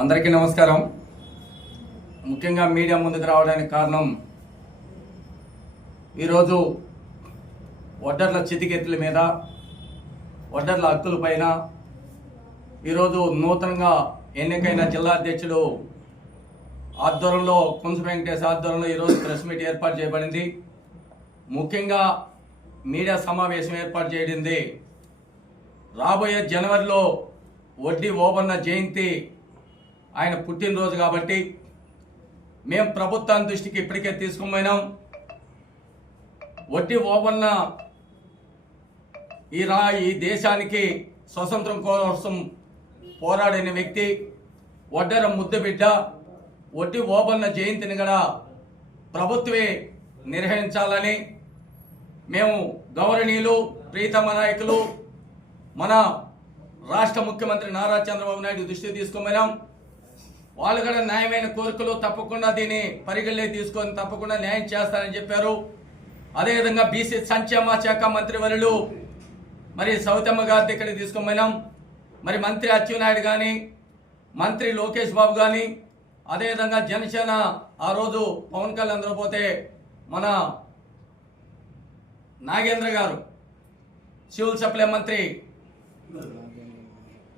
అందరికీ నమస్కారం. ముఖ్యంగా మీడియా ముందుకు రావడానికి కారణం ఈరోజు వడ్డర్ల చితికెత్తుల మీద వడ్డర్ల హక్కుల పైన ఈరోజు నూతనంగా ఎన్నికైన జిల్లా అధ్యక్షుడు ఆధ్వర్యంలో కుంస వెంకటేశ్ ఆధ్వర్యంలో ఈరోజు ప్రెస్ మీట్ ఏర్పాటు చేయబడింది. ముఖ్యంగా మీడియా సమావేశం ఏర్పాటు చేయడింది రాబోయే జనవరిలో వడ్డీ ఓబన్న జయంతి ఆయన పుట్టినరోజు కాబట్టి మేము ప్రభుత్వాన్ని దృష్టికి ఇప్పటికే తీసుకుపోయినాం. వడ్డీ ఓబన్న ఈ రా ఈ దేశానికి స్వతంత్రం కోసం పోరాడిన వ్యక్తి వడ్డర ముద్దుబిడ్డ వడ్డీ ఓబన్న జయంతిని కూడా ప్రభుత్వమే నిర్వహించాలని మేము గౌరవనీయులు ప్రీతమ నాయకులు మన రాష్ట్ర ముఖ్యమంత్రి నారా చంద్రబాబు నాయుడు దృష్టి తీసుకుపోయినాం. వాళ్ళు కూడా న్యాయమైన కోరికలు తప్పకుండా దీన్ని పరిగణలో తీసుకొని తప్పకుండా న్యాయం చేస్తారని చెప్పారు. అదేవిధంగా బీసీ సంక్షేమ శాఖ మంత్రి మరి సౌతమ్మ గారి దగ్గరికి తీసుకుపోయినాం. మరి మంత్రి అచ్చెన్నాయుడు కానీ మంత్రి లోకేష్ బాబు కానీ అదేవిధంగా జనసేన ఆ రోజు పవన్ కళ్యాణ్ పోతే మన నాగేంద్ర గారు సివిల్ సప్లై మంత్రి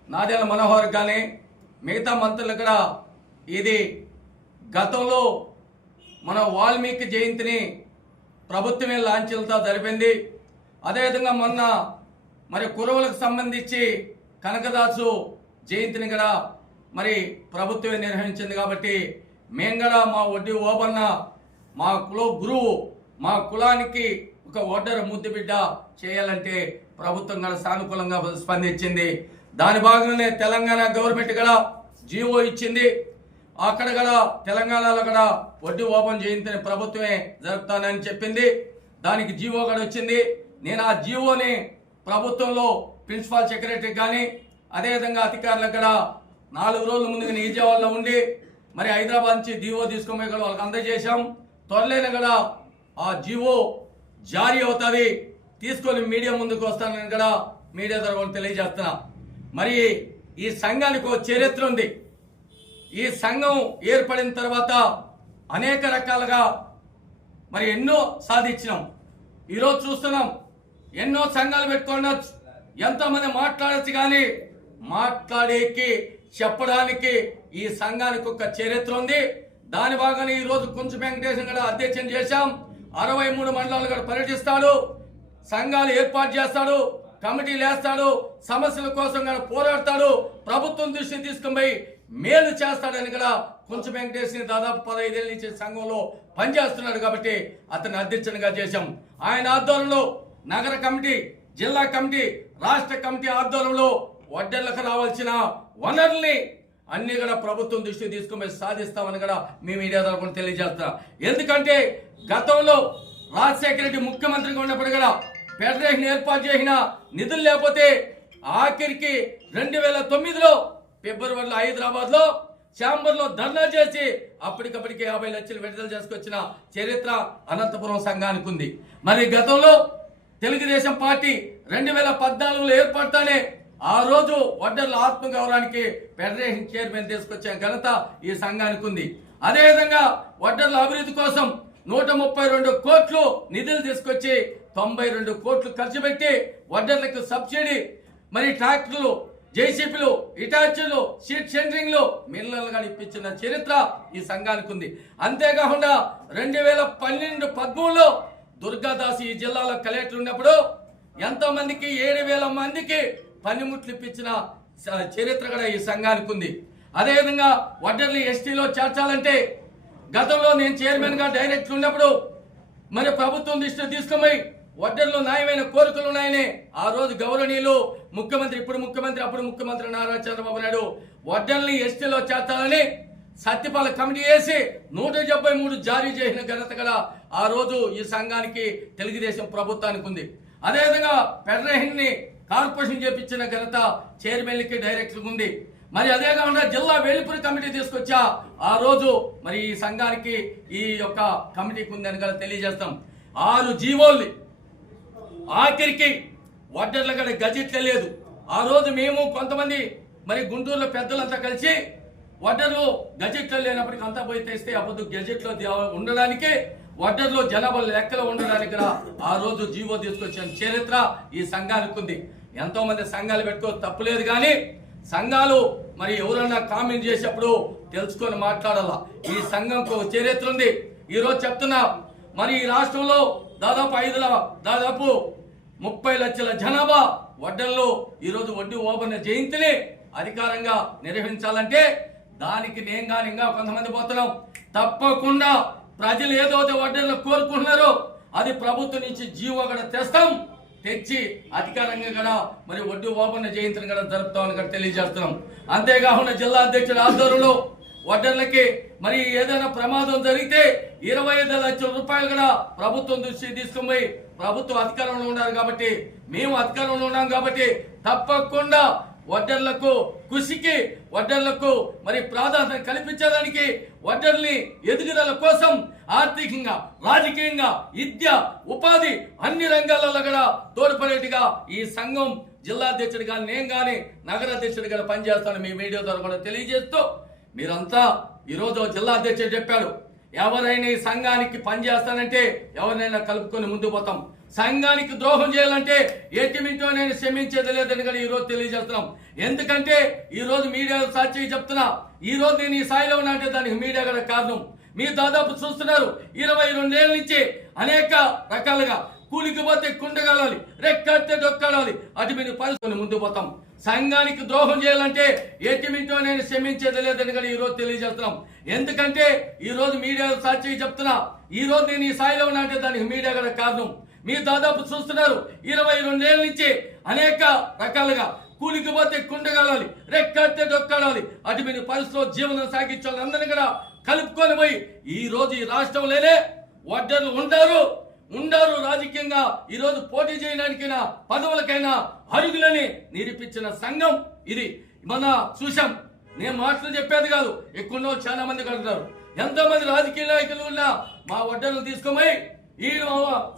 నాదేళ్ళ మనోహర్ కానీ మిగతా మంత్రులు కూడా ఇది గతంలో మన వాల్మీకి జయంతిని ప్రభుత్వమే లాంఛీలతో జరిపింది. అదేవిధంగా మొన్న మరి కురవులకు సంబంధించి కనకదాసు జయంతిని కూడా మరి ప్రభుత్వమే నిర్వహించింది కాబట్టి మేము కూడా మా వడ్డీ ఓబన్న మా కుల గురువు మా కులానికి ఒక ఓటర్ ముద్దు బిడ్డ చేయాలంటే ప్రభుత్వం కూడా సానుకూలంగా స్పందించింది. దాని భాగంగానే తెలంగాణ గవర్నమెంట్ కూడా జీవో ఇచ్చింది. అక్కడ కూడా తెలంగాణలో కూడా వడ్డీ ఓపెన్ చేయించని ప్రభుత్వమే జరుపుతానని చెప్పింది. దానికి జీవో కూడా వచ్చింది. నేను ఆ జీవోని ప్రభుత్వంలో ప్రిన్సిపాల్ సెక్రటరీ కానీ అదేవిధంగా అధికారులకు కూడా నాలుగు రోజుల ముందుగా నిజామాబాద్లో ఉండి మరి హైదరాబాద్ నుంచి జీవో తీసుకుని కూడా వాళ్ళకి అందజేశాం. త్వరలోనే కూడా ఆ జీవో జారీ అవుతుంది. తీసుకొని మీడియా ముందుకు వస్తానని కూడా మీడియా ద్వారా తెలియజేస్తున్నా. మరి ఈ సంఘానికి ఒక చరిత్ర ఉంది. ఈ సంఘం ఏర్పడిన తర్వాత అనేక రకాలుగా మరి ఎన్నో సాధించినాం. ఈరోజు చూస్తున్నాం ఎన్నో సంఘాలు పెట్టుకోవచ్చు. ఎంతోమంది మాట్లాడచ్చు కానీ మాట్లాడేకి చెప్పడానికి ఈ సంఘానికి ఒక చరిత్ర ఉంది. దాని భాగంగా ఈరోజు కుంచు వెంకటేశం కూడా అధ్యక్షం చేశాం. అరవై మూడు మండలాలు కూడా పర్యటిస్తాడు. సంఘాలు ఏర్పాటు చేస్తాడు. కమిటీలు వేస్తాడు. సమస్యల కోసం కూడా పోరాడతాడు. ప్రభుత్వం దృష్టిని తీసుకుని మేలు చేస్తాడని కూడా కొంచెం వెంకటేశ్వరి దాదాపు పదహైదేళ్ళ నుంచి సంఘంలో పనిచేస్తున్నాడు కాబట్టి అతన్ని అధ్యక్షునిగా చేశాం. ఆయన ఆధ్వర్యంలో నగర కమిటీ జిల్లా కమిటీ రాష్ట్ర కమిటీ ఆధ్వర్యంలో వడ్డెళ్ళకు రావాల్సిన వనరుల్ని అన్ని కూడా ప్రభుత్వం దృష్టికి తీసుకుని సాధిస్తామని కూడా మీ మీడియా తరఫున తెలియజేస్తున్నా ఎందుకంటే గతంలో రాజశేఖర రెడ్డి ముఖ్యమంత్రిగా ఉన్నప్పుడు కూడా ఫెడరేషన్ ఏర్పాటు చేసిన నిధులు లేకపోతే ఆఖరికి రెండు వేల తొమ్మిదిలో ఫిబ్రవరిలో హైదరాబాద్లో లో ధర్నా చేసి అప్పటికప్పటికి యాభై లక్షలు విడుదల చేసుకొచ్చిన చరిత్ర అనంతపురం సంఘానికి ఉంది. మరి గతంలో తెలుగుదేశం పార్టీ రెండు వేల పద్నాలుగులో ఏర్పడతానే ఆ రోజు వడ్డర్ల ఆత్మగౌరవానికి ఫెడరేషన్ చైర్మన్ తీసుకొచ్చే ఘనత ఈ సంఘానికి ఉంది. అదేవిధంగా వడ్డర్ల అభివృద్ధి కోసం నూట ముప్పై రెండు కోట్లు నిధులు తీసుకొచ్చి తొంభై రెండు కోట్లు ఖర్చు పెట్టి వడ్డర్లకు సబ్సిడీ మరి ట్రాక్టర్లు జేసీపీలు ఇటాచీలు సీట్ సెంటరింగ్లు మిల్లలుగా ఇప్పించిన చరిత్ర ఈ సంఘానికి ఉంది. అంతేకాకుండా రెండు వేల పన్నెండు పదమూడులో దుర్గాదాస్ ఈ జిల్లాలో కలెక్టర్ ఉన్నప్పుడు ఎంతో మందికి ఏడు వేల మందికి పనిముట్లు ఇప్పించిన చరిత్ర కూడా ఈ సంఘానికి ఉంది. అదేవిధంగా వడ్డర్లు ఎస్టీలో చేర్చాలంటే గతంలో నేను చైర్మన్గా డైరెక్టర్ ఉన్నప్పుడు మరి ప్రభుత్వం దృష్టి తీసుకుపోయి వడ్డర్లు న్యాయమైన కోరికలు ఉన్నాయని ఆ రోజు గౌరవనీయులు ముఖ్యమంత్రి ఇప్పుడు ముఖ్యమంత్రి అప్పుడు ముఖ్యమంత్రి నారా చంద్రబాబు నాయుడు వడ్డర్ని ఎస్టీలో చేర్చాలని సత్యపాల కమిటీ వేసి నూట డెబ్బై మూడు జారీ చేసిన ఘనత గల ఆ రోజు ఈ సంఘానికి తెలుగుదేశం ప్రభుత్వానికి ఉంది. అదేవిధంగా పెర్రహిన్ని కార్పొరేషన్ చేపించిన ఘనత చైర్మన్కి డైరెక్టర్కి ఉంది. మరి అదే కాకుండా జిల్లా వెలుపురి కమిటీ తీసుకొచ్చా ఆ రోజు మరి ఈ సంఘానికి ఈ యొక్క కమిటీకి ఉందని కూడా తెలియజేస్తాం. ఆరు జీవోల్ని ఆఖరికి వడ్డర్ల కడ గజెట్లే లేదు. ఆ రోజు మేము కొంతమంది మరి గుంటూరులో పెద్దలంతా కలిసి వడ్డర్లు గజెట్లో లేనప్పటికీ అంతా పోయి తెస్తే అప్పుడు గజెట్లో ఉండడానికి వడ్డర్లో జనాభా లెక్కలు ఉండడానికి కూడా ఆ రోజు జీవో తీసుకొచ్చిన చరిత్ర ఈ సంఘానికి ఉంది. ఎంతో మంది సంఘాలు పెట్టుకో తప్పులేదు కానీ సంఘాలు మరి ఎవరన్నా కామెంట్ చేసేప్పుడు తెలుసుకొని మాట్లాడాలా. ఈ సంఘంకు చరిత్ర ఉంది. ఈరోజు చెప్తున్నా మరి ఈ రాష్ట్రంలో దాదాపు ఐదు దాదాపు ముప్పై లక్షల జనాభా వడ్డల్లో ఈరోజు వడ్డీ ఓపెన్ జయంతిని అధికారంగా నిర్వహించాలంటే దానికి నేను కానీ ఇంకా కొంతమంది పోతున్నాం. తప్పకుండా ప్రజలు ఏదైతే వడ్డీలో కోరుకుంటున్నారో అది ప్రభుత్వం నుంచి జీవో కూడా తెస్తాం. తెచ్చి అధికారంగా కూడా మరి వడ్డీ ఓపెన్ జయంతిని కూడా జరుపుతామని కూడా తెలియజేస్తున్నాం. అంతేకాకుండా జిల్లా అధ్యక్షుడు ఆధ్వర్యంలో వడ్డర్లకి మరి ఏదైనా ప్రమాదం జరిగితే ఇరవై ఐదు లక్షల రూపాయలు కూడా ప్రభుత్వం దృష్టి తీసుకుని ప్రభుత్వం అధికారంలో ఉన్నారు కాబట్టి మేము అధికారంలో ఉన్నాం కాబట్టి తప్పకుండా వడ్డర్లకు కృషికి వడ్డర్లకు మరి ప్రాధాన్యత కల్పించడానికి వడ్డర్ని ఎదుగుదల కోసం ఆర్థికంగా రాజకీయంగా విద్య ఉపాధి అన్ని రంగాలలో కూడా తోడ్పడేట్టుగా ఈ సంఘం జిల్లా అధ్యక్షుడు కానీ నేను కానీ నగర అధ్యక్షుడు పనిచేస్తాను మీ మీడియా ద్వారా కూడా తెలియజేస్తూ మీరంతా ఈరోజు జిల్లా అధ్యక్షుడు చెప్పాడు ఎవరైనా ఈ సంఘానికి పనిచేస్తానంటే ఎవరినైనా కలుపుకొని ముందు పోతాం. సంఘానికి ద్రోహం చేయాలంటే ఎటిమింటో నేను క్షమించేది లేదని కూడా ఈరోజు తెలియజేస్తున్నాం. ఎందుకంటే ఈరోజు మీడియాలో మీడియా సాక్షి చెప్తున్నా ఈరోజు నేను ఈ స్థాయిలో ఉన్నా అంటే దానికి మీడియా కూడా కారణం. మీరు దాదాపు చూస్తున్నారు ఇరవై రెండేళ్ళ నుంచి అనేక రకాలుగా కూలికి పోతే కుండగలాలి రెక్కడితే డొక్కాడాలి అటు మీరు పలుసుకొని ముందు పోతాం. సంఘానికి ద్రోహం చేయాలంటే ఎటిమింటో నేను క్షమించేది లేదని కూడా ఈరోజు తెలియజేస్తున్నాం. ఎందుకంటే ఈరోజు మీడియాలో మీడియా సాక్షి చెప్తున్నా ఈ రోజు నేను ఈ స్థాయిలో ఉన్నా అంటే దానికి మీడియా కూడా కారణం. మీరు దాదాపు చూస్తున్నారు ఇరవై రెండేళ్ళ నుంచి అనేక రకాలుగా కూలికి పోతే కుండగలాలి రెక్కడితే డొక్కాడాలి అటు మీరు పరిస్థితుల్లో జీవనం సాగించాలి అందరినీ కూడా కలుపుకొని పోయి ఈ రోజు ఈ రాష్ట్రంలోనే వడ్డర్లు ఉంటారు. ఉండారు రాజకీయంగా ఈరోజు పోటీ చేయడానికైనా పదవులకైనా అరుగులని నిరూపించిన సంఘం ఇది. మన చూశాం నేను మాటలు చెప్పేది కాదు ఎక్కువ చాలా మంది కడుతున్నారు ఎంతో మంది రాజకీయ నాయకులు ఉన్నా మా వడ్డలను తీసుకోమై ఈ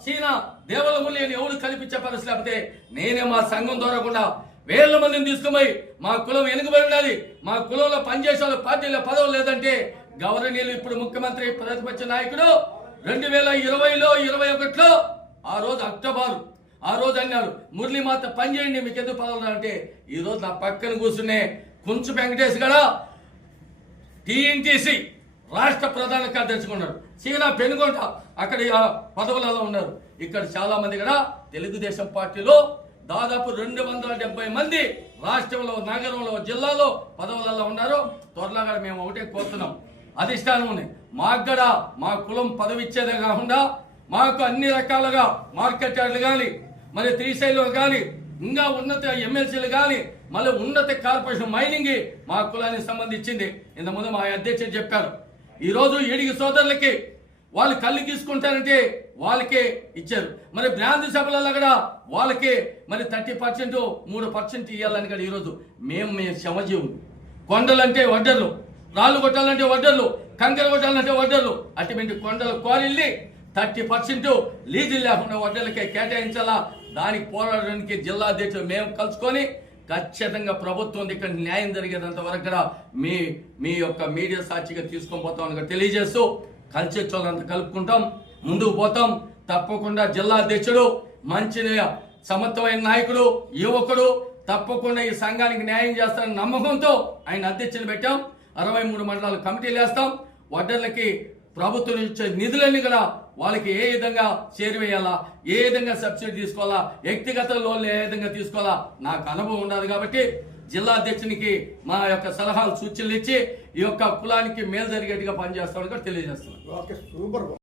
చీన దేవల మూల్యని ఎవరు కల్పించే పరిస్థితి లేకపోతే నేనే మా సంఘం దూరకుండా వేల మందిని తీసుకుపోయి మా కులం వెనుకబడి ఉండాలి. మా కులంలో పనిచేసే వాళ్ళు పార్టీలో పదవులు లేదంటే గౌరవనీయులు ఇప్పుడు ముఖ్యమంత్రి ప్రతిపక్ష నాయకుడు రెండు వేల ఇరవైలో ఇరవై ఒకటిలో ఆ రోజు అక్టోబర్ ఆ రోజు అన్నాడు మురళీమాత పని చేయండి మీకు ఎందుకు పదవులు అంటే ఈ రోజు నా పక్కన కూర్చునే కుంచు వెంకటేష్ గారు టీఎన్టీసీ రాష్ట్ర ప్రధాన కార్యదర్శిగా ఉన్నారు. సీనా పెనుగొండ అక్కడ పదవులలో ఉన్నారు. ఇక్కడ చాలా మంది కూడా తెలుగుదేశం పార్టీలో దాదాపు రెండు వందల డెబ్బై మంది రాష్ట్రంలో నగరంలో జిల్లాలో పదవులలో ఉన్నారు. త్వరలో మేము ఒకటే కోరుతున్నాం. అధిష్టానం ఉన్నాయి మాకు కూడా మా కులం పదవి ఇచ్చేదే కాకుండా మాకు అన్ని రకాలుగా మార్కెట్ యార్డులు కానీ మరి త్రీశైలు కానీ ఇంకా ఉన్నత ఎమ్మెల్సీలు కానీ మళ్ళీ ఉన్నత కార్పొరేషన్ మైనింగ్ మా కులానికి సంబంధించింది. ఇంతకుముందు మా అధ్యక్షుడు చెప్పారు. ఈ రోజు ఏడిగి సోదరులకి వాళ్ళు కళ్ళు తీసుకుంటారంటే వాళ్ళకే ఇచ్చారు. మరి బ్రాంతి సభలలో కూడా వాళ్ళకే మరి థర్టీ పర్సెంట్ మూడు పర్సెంట్ ఇవ్వాలని కూడా ఈరోజు మేము మేము శ్రమజీవులు. కొండలంటే వడ్డర్లు రాళ్ళు కొట్టాలంటే వడ్డర్లు కంకర కొట్టాలంటే వడ్డలు. అటువంటి కొండలు కోరిల్లి థర్టీ పర్సెంట్ లీజులు లేకుండా వడ్డలకే కేటాయించాలా? దానికి పోరాడడానికి జిల్లా అధ్యక్షులు మేము కలుసుకొని ఖచ్చితంగా ప్రభుత్వం ఇక్కడ న్యాయం జరిగేంత వరకు కూడా మీ మీ యొక్క మీడియా సాక్షిగా తీసుకొని పోతామని తెలియజేస్తూ కలిసి వాళ్ళంతా కలుపుకుంటాం. ముందుకు పోతాం. తప్పకుండా జిల్లా అధ్యక్షుడు మంచి సమర్థమైన నాయకుడు యువకుడు తప్పకుండా ఈ సంఘానికి న్యాయం చేస్తారని నమ్మకంతో ఆయన అధ్యక్షులు పెట్టాం. అరవై మూడు మండలాలు కమిటీలు వేస్తాం వడ్డర్లకి ప్రభుత్వం ఇచ్చే నిధులన్నీ కూడా వాళ్ళకి ఏ విధంగా చేరువేయాలా ఏ విధంగా సబ్సిడీ తీసుకోవాలా వ్యక్తిగత లోన్లు ఏ విధంగా తీసుకోవాలా నాకు అనుభవం ఉండదు కాబట్టి జిల్లా అధ్యక్షునికి మా యొక్క సలహాలు సూచనలు ఇచ్చి ఈ యొక్క కులానికి మేలు జరిగేట్టుగా పనిచేస్తామని కూడా తెలియజేస్తున్నాను ఓకే సూపర్.